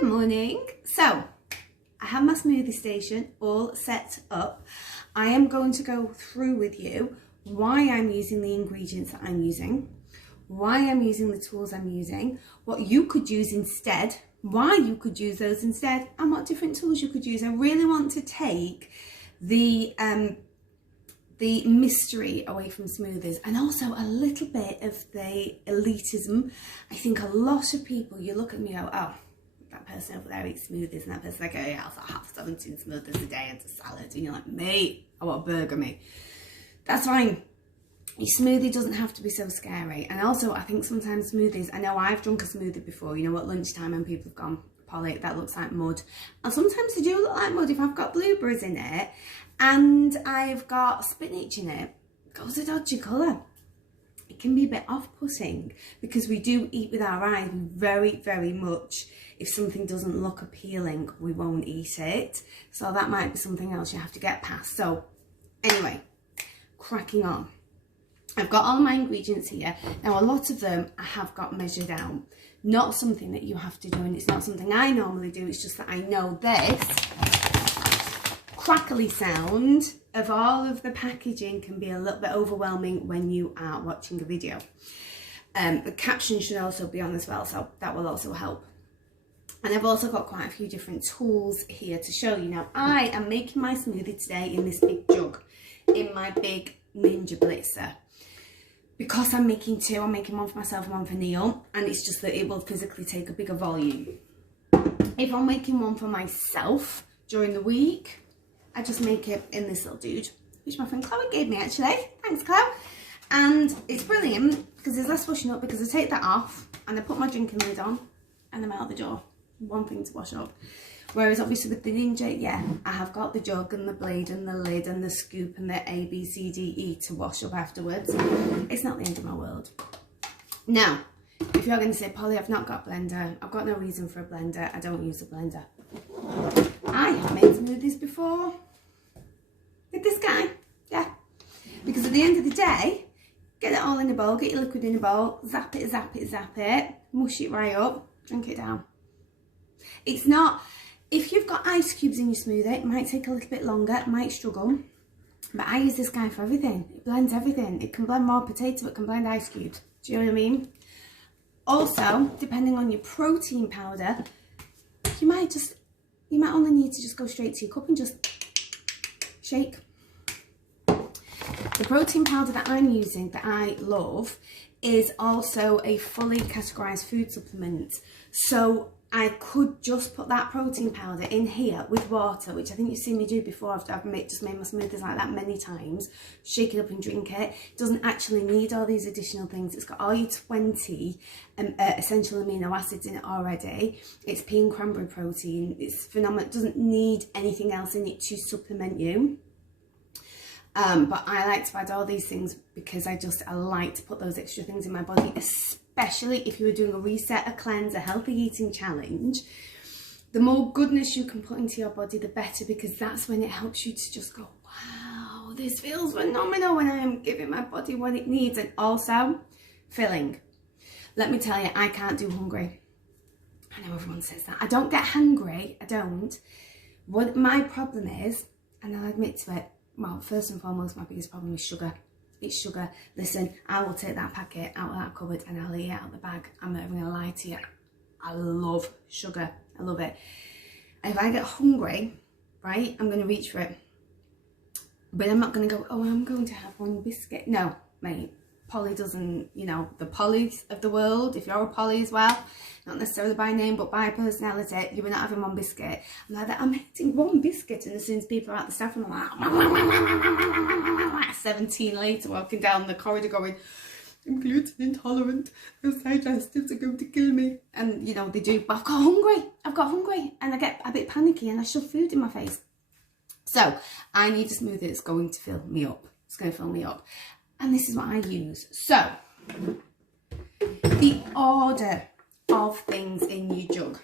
Good morning. So I have my smoothie station all set up. I am going to go through with you why I'm using the ingredients that I'm using, why I'm using the tools I'm using, what you could use instead, why you could use those instead, and what different tools you could use. I really want to take the mystery away from smoothies, and also a little bit of the elitism. I think a lot of people, you look at me and go, oh, that person over there eats smoothies, and that person's like, oh yeah, I'll have 17 smoothies a day and a salad, and you're like, mate, I want a burger, mate. That's fine. Your smoothie doesn't have to be so scary. And also, I think sometimes smoothies, I know I've drunk a smoothie before, you know, at lunchtime, and people have gone, Polly, that looks like mud. And sometimes they do look like mud if I've got blueberries in it and I've got spinach in it. It goes a dodgy colour. It can be a bit off-putting because we do eat with our eyes very, very much. If something doesn't look appealing, we won't eat it. So that might be something else you have to get past. So anyway, cracking on. I've got all my ingredients here. Now, a lot of them I have got measured out. Not something that you have to do, and it's not something I normally do. It's just that I know this crackly sound of all of the packaging can be a little bit overwhelming when you are watching a video. The caption should also be on as well, so that will also help. And I've also got quite a few different tools here to show you. Now, I am making my smoothie today in this big jug, in my big Ninja Blitzer. Because I'm making two, I'm making one for myself and one for Neil, and it's just that it will physically take a bigger volume. If I'm making one for myself during the week, I just make it in this little dude, which my friend Chloe gave me actually. Thanks, Chloe. And it's brilliant because there's less washing up, because I take that off and I put my drinking lid on and I'm out the door. One thing to wash up. Whereas obviously with the Ninja, yeah, I have got the jug and the blade and the lid and the scoop and the A, B, C, D, E to wash up afterwards. It's not the end of my world. Now, if you're going to say, Polly, I've not got a blender, I've got no reason for a blender, I don't use a blender. I have made smoothies before with this guy, yeah. Because at the end of the day, get it all in a bowl, get your liquid in a bowl, zap it, zap it, zap it, mush it right up, drink it down. It's not, if you've got ice cubes in your smoothie, it might take a little bit longer, it might struggle, but I use this guy for everything. It blends everything. It can blend more potato, it can blend ice cubes. Do you know what I mean? Also, depending on your protein powder, you might only need to just go straight to your cup and just shake. The protein powder that I'm using, that I love, is also a fully categorised food supplement. So I could just put that protein powder in here with water, which I think you've seen me do before. I've just made my smoothies like that many times. Shake it up and drink it. It doesn't actually need all these additional things. It's got all your 20 essential amino acids in it already. It's pea and cranberry protein. It's phenomenal. It doesn't need anything else in it to supplement you. But I like to add all these things because I like to put those extra things in my body, especially if you were doing a reset, a cleanse, a healthy eating challenge. The more goodness you can put into your body, the better, because that's when it helps you to just go, wow, this feels phenomenal when I am giving my body what it needs. And also, filling. Let me tell you, I can't do hungry. I know everyone says that. I don't get hungry, I don't. What my problem is, and I'll admit to it, well, first and foremost, my biggest problem is sugar. It's sugar. Listen, I will take that packet out of that cupboard and I'll eat it out of the bag. I'm not even going to lie to you. I love sugar. I love it. And if I get hungry, right, I'm going to reach for it. But I'm not going to go, oh, I'm going to have one biscuit. No, mate. Polly doesn't, you know, the Pollys of the world, if you're a Polly as well, not necessarily by name, but by personality, you were not having one biscuit. I'm like that, I'm eating one biscuit, and as soon as people are at the staff, I'm like 17 later, walking down the corridor going, I'm gluten intolerant, those digestives are going to kill me. And, you know, they do, but I've got hungry, and I get a bit panicky, and I shove food in my face. So, I need a smoothie that's going to fill me up. It's going to fill me up. And this is what I use. So, the order of things in your jug.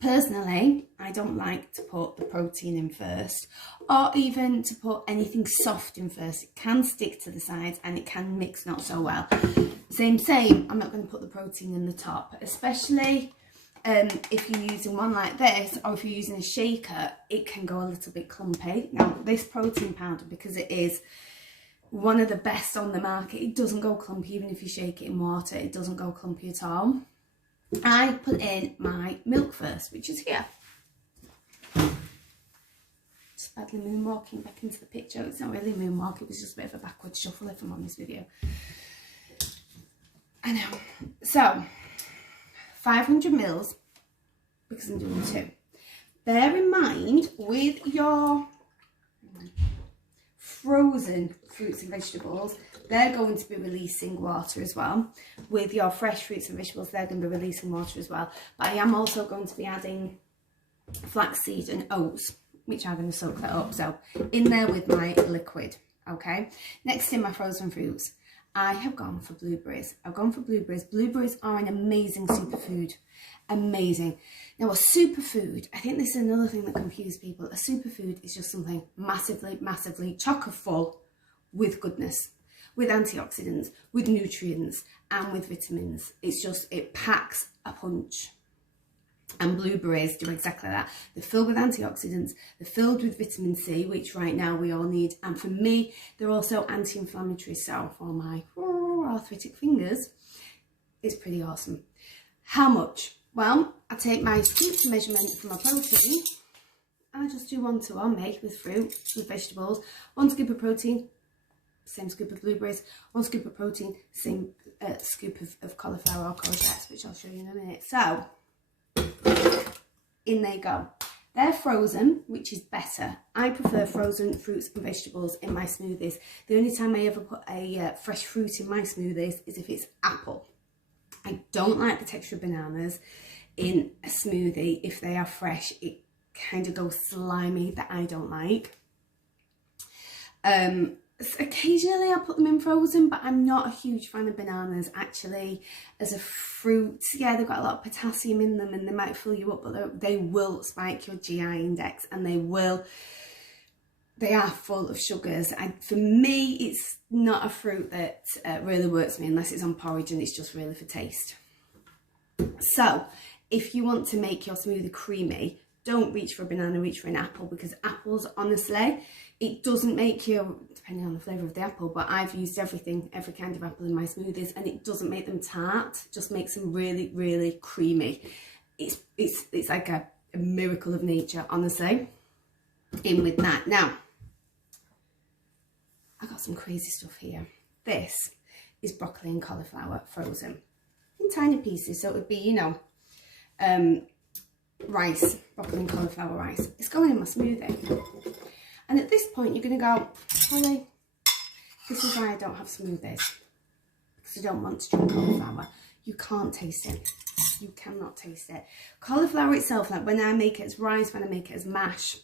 Personally, I don't like to put the protein in first, or even to put anything soft in first. It can stick to the sides and it can mix not so well. Same, I'm not going to put the protein in the top, especially if you're using one like this, or if you're using a shaker, it can go a little bit clumpy. Now this protein powder, because it is one of the best on the market, it doesn't go clumpy even if you shake it in water. It doesn't go clumpy at all. I put in my milk first, which is here. Just badly moonwalking back into the picture. It's not really a moonwalk, it was just a bit of a backward shuffle if I'm on this video. I know. So 500 mils, because I'm doing 2. Bear in mind, with your frozen fruits and vegetables, they're going to be releasing water as well. With your fresh fruits and vegetables, they're going to be releasing water as well. But I am also going to be adding flaxseed and oats, which are going to soak that up. So in there with my liquid, okay? Next in my frozen fruits, I have gone for blueberries. I've gone for blueberries. Blueberries are an amazing superfood. Amazing. Now a superfood, I think this is another thing that confuses people. A superfood is just something massively, massively chock full with goodness, with antioxidants, with nutrients, and with vitamins. It's just, it packs a punch. And blueberries do exactly that. They're filled with antioxidants, they're filled with vitamin C, which right now we all need. And for me, they're also anti-inflammatory. So for my arthritic fingers, it's pretty awesome. How much? Well, I take my scoop measurement for my protein, and I just do 1-to-1 make with fruit, with vegetables. 1 scoop of protein, same scoop of blueberries. 1 scoop of protein, same scoop of cauliflower or courgettes, which I'll show you in a minute. So in they go. They're frozen, which is better. I prefer frozen fruits and vegetables in my smoothies. The only time I ever put a fresh fruit in my smoothies is if it's apple. I don't like the texture of bananas in a smoothie. If they are fresh, it kind of goes slimy, that I don't like. Occasionally I put them in frozen, but I'm not a huge fan of bananas actually as a fruit. Yeah, they've got a lot of potassium in them and they might fill you up, but they will spike your GI index, and they are full of sugars. For me, it's not a fruit that really works for me unless it's on porridge and it's just really for taste. So if you want to make your smoothie creamy, don't reach for a banana, reach for an apple, because apples, honestly, it doesn't make you, depending on the flavour of the apple, but I've used every kind of apple in my smoothies, and it doesn't make them tart, it just makes them really, really creamy. It's like a miracle of nature, honestly, in with that. Now, I've got some crazy stuff here. This is broccoli and cauliflower frozen in tiny pieces, so it would be, you know, rice, broccoli and cauliflower rice. It's going in my smoothie. And at this point, you're going to go, Holly, this is why I don't have smoothies. Because I don't want to drink cauliflower. You can't taste it. You cannot taste it. Cauliflower itself, like when I make it as rice, when I make it as mash,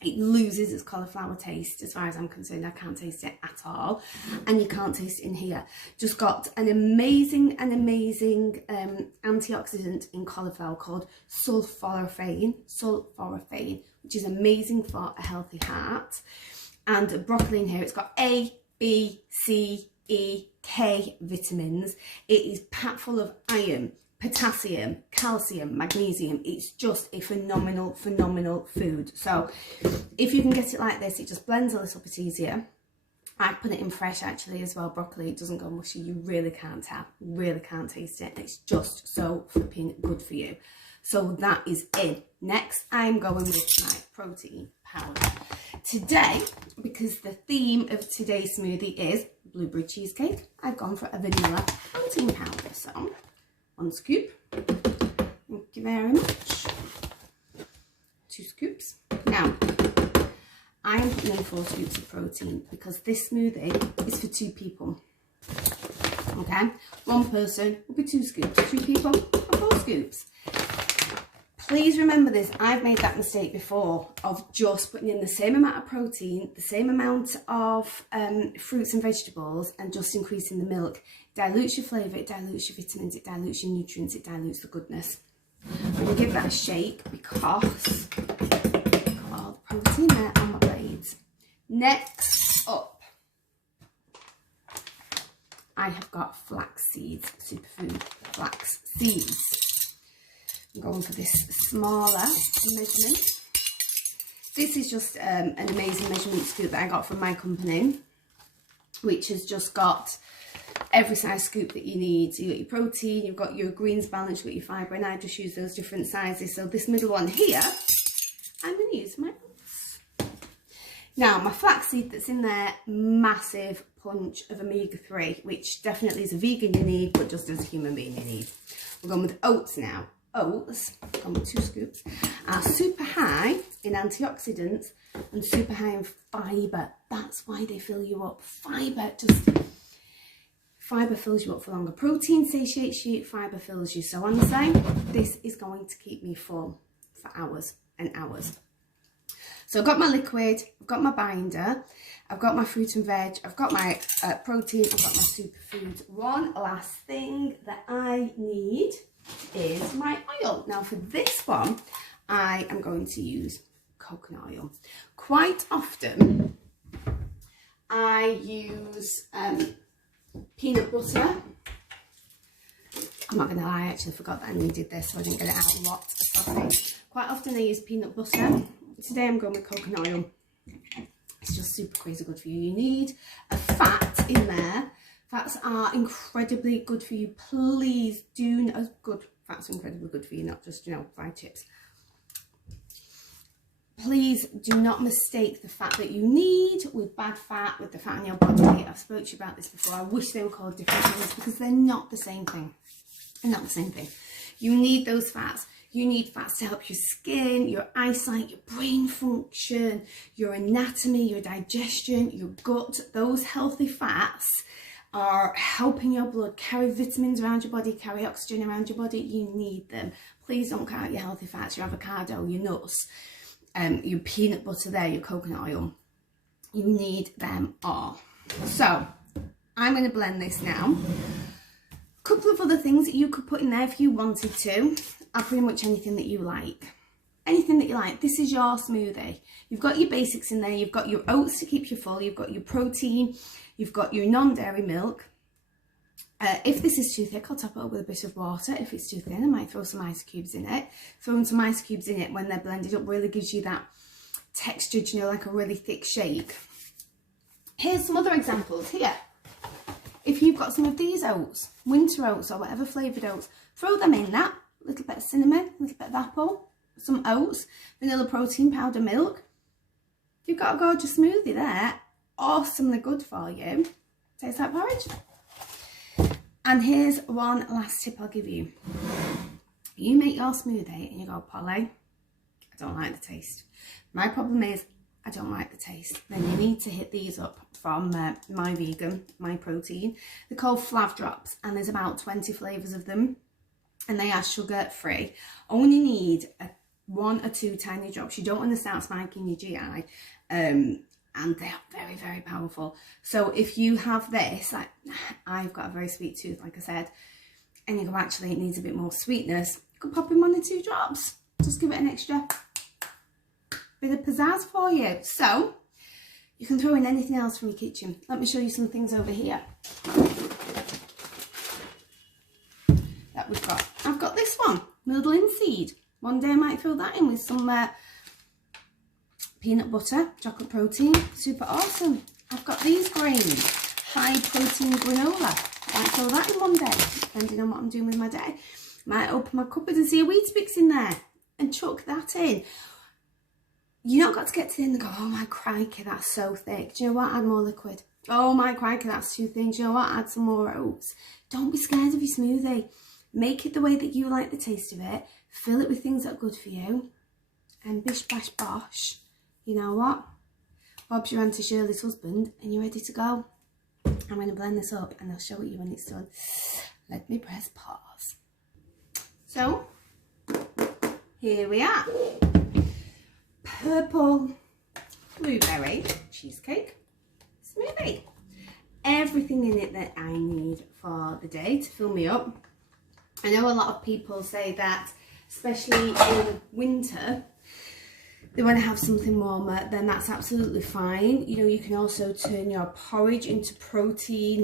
it loses its cauliflower taste. As far as I'm concerned, I can't taste it at all. And you can't taste it in here. Just got an amazing antioxidant in cauliflower called sulforaphane, which is amazing for a healthy heart. And broccoli in here, it's got A, B, C, E, K vitamins. It is packed full of iron, potassium, calcium, magnesium. It's just a phenomenal food. So if you can get it like this, it just blends a little bit easier. I put it in fresh actually as well, broccoli. It doesn't go mushy. You really can't tell, really can't taste it. It's just so flipping good for you. So that is in. Next, I'm going with my protein powder. Today, because the theme of today's smoothie is blueberry cheesecake, I've gone for a vanilla protein powder. So 1 scoop, thank you very much, 2 scoops. Now, I am putting in 4 scoops of protein because this smoothie is for 2 people, okay? 1 person will be 2 scoops, 2 people are 4 scoops. Please remember this, I've made that mistake before of just putting in the same amount of protein, the same amount of fruits and vegetables, and just increasing the milk. It dilutes your flavour, it dilutes your vitamins, it dilutes your nutrients, it dilutes the goodness. I'm going to give that a shake because I've got all the protein there on my blades. Next up, I have got flax seeds, superfood flax seeds. I'm going for this smaller measurement. This is just an amazing measurement scoop that I got from my company, which has just got every size scoop that you need. So you've got your protein, you've got your greens balanced, you've got your fibre, and I just use those different sizes. So this middle one here, I'm going to use my oats. Now, my flaxseed that's in there, massive punch of omega-3, which definitely as a vegan you need, but just as a human being you need. We're going with oats now. Oats, going with 2 scoops, are super high in antioxidants and super high in fibre. That's why they fill you up. Fibre fills you up for longer. Protein satiates you, fibre fills you. So honestly, this is going to keep me full for hours and hours. So I've got my liquid, I've got my binder, I've got my fruit and veg, I've got my protein, I've got my superfoods. One last thing that I need is my oil. Now for this one, I am going to use coconut oil. Quite often, I use peanut butter. I'm not going to lie, I actually forgot that I needed this, so I didn't get it out a lot. Quite often I use peanut butter. Today I'm going with coconut oil. It's just super crazy good for you. You need a fat in there. Fats are incredibly good for you. Please do not, fats are incredibly good for you, not just, you know, fried chips. Please do not mistake the fat that you need with bad fat, with the fat on your body. I've spoken to you about this before. I wish they were called different things because they're not the same thing. They're not the same thing. You need those fats. You need fats to help your skin, your eyesight, your brain function, your anatomy, your digestion, your gut. Those healthy fats are helping your blood carry vitamins around your body, carry oxygen around your body. You need them. Please don't count your healthy fats, your avocado, your nuts, your peanut butter there, your coconut oil. You need them all. So I'm going to blend this now. A couple of other things that you could put in there if you wanted to are pretty much anything that you like. Anything that you like. This is your smoothie. You've got your basics in there. You've got your oats to keep you full. You've got your protein. You've got your non-dairy milk. If this is too thick, I'll top it up with a bit of water. If it's too thin, I might throw some ice cubes in it. Throwing some ice cubes in it when they're blended up really gives you that texture, you know, like a really thick shake. Here's some other examples here. If you've got some of these oats, winter oats or whatever flavoured oats, throw them in that. A little bit of cinnamon, a little bit of apple, some oats, vanilla protein, powder milk. You've got a gorgeous smoothie there. Awesomely good for you. Tastes like porridge. And here's one last tip I'll give you. You make your smoothie and you go, Polly, I don't like the taste. My problem is I don't like the taste. Then you need to hit these up from My Vegan, My Protein. They're called Flav Drops and there's about 20 flavours of them. And they are sugar free. Only need 1 or 2 tiny drops. You don't want to start spiking your GI. And they are very, very powerful. So if you have this, like I've got a very sweet tooth, like I said, and you go, actually it needs a bit more sweetness, you could pop in 1 or 2 drops. Just give it an extra bit of pizzazz for you. So you can throw in anything else from your kitchen. Let me show you some things over here that we've got. I've got this one, noodle linseed. One day I might throw that in with some peanut butter, chocolate protein, super awesome. I've got these grains, high protein granola. I might throw that in one day, depending on what I'm doing with my day. Might open my cupboard and see a Weetabix in there and chuck that in. You not got to get to the end and go, oh my crikey, that's so thick. Do you know what? Add more liquid. Oh my crikey, that's too thin. Do you know what? Add some more oats. Don't be scared of your smoothie. Make it the way that you like the taste of it. Fill it with things that are good for you. And bish bash bosh. You know what? Bob's your Auntie Shirley's husband and you're ready to go. I'm going to blend this up and I'll show it you when it's done. Let me press pause. So, here we are. Purple blueberry cheesecake smoothie. Everything in it that I need for the day to fill me up. I know a lot of people say that, especially in winter, they want to have something warmer, then that's absolutely fine. You know, you can also turn your porridge into protein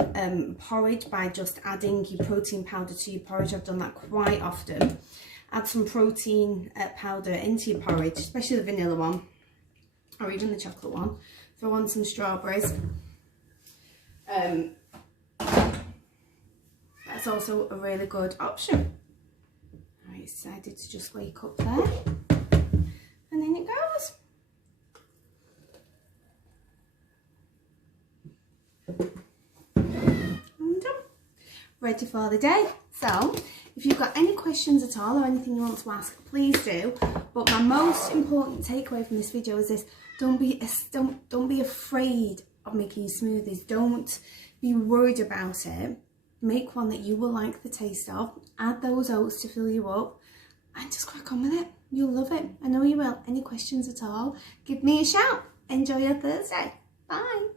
porridge by just adding your protein powder to your porridge. I've done that quite often. add some protein powder into your porridge, especially the vanilla one or even the chocolate one. Throw on some strawberries. That's also a really good option. I decided to just wake up there, and then it goes. I'm done. Ready for the day. So if you've got any questions at all or anything you want to ask, please do. But my most important takeaway from this video is this: don't be afraid of making smoothies. Don't be worried about it. Make one that you will like the taste of. Add those oats to fill you up, and just crack on with it. You'll love it. I know you will. Any questions at all, give me a shout. Enjoy your Thursday. Bye.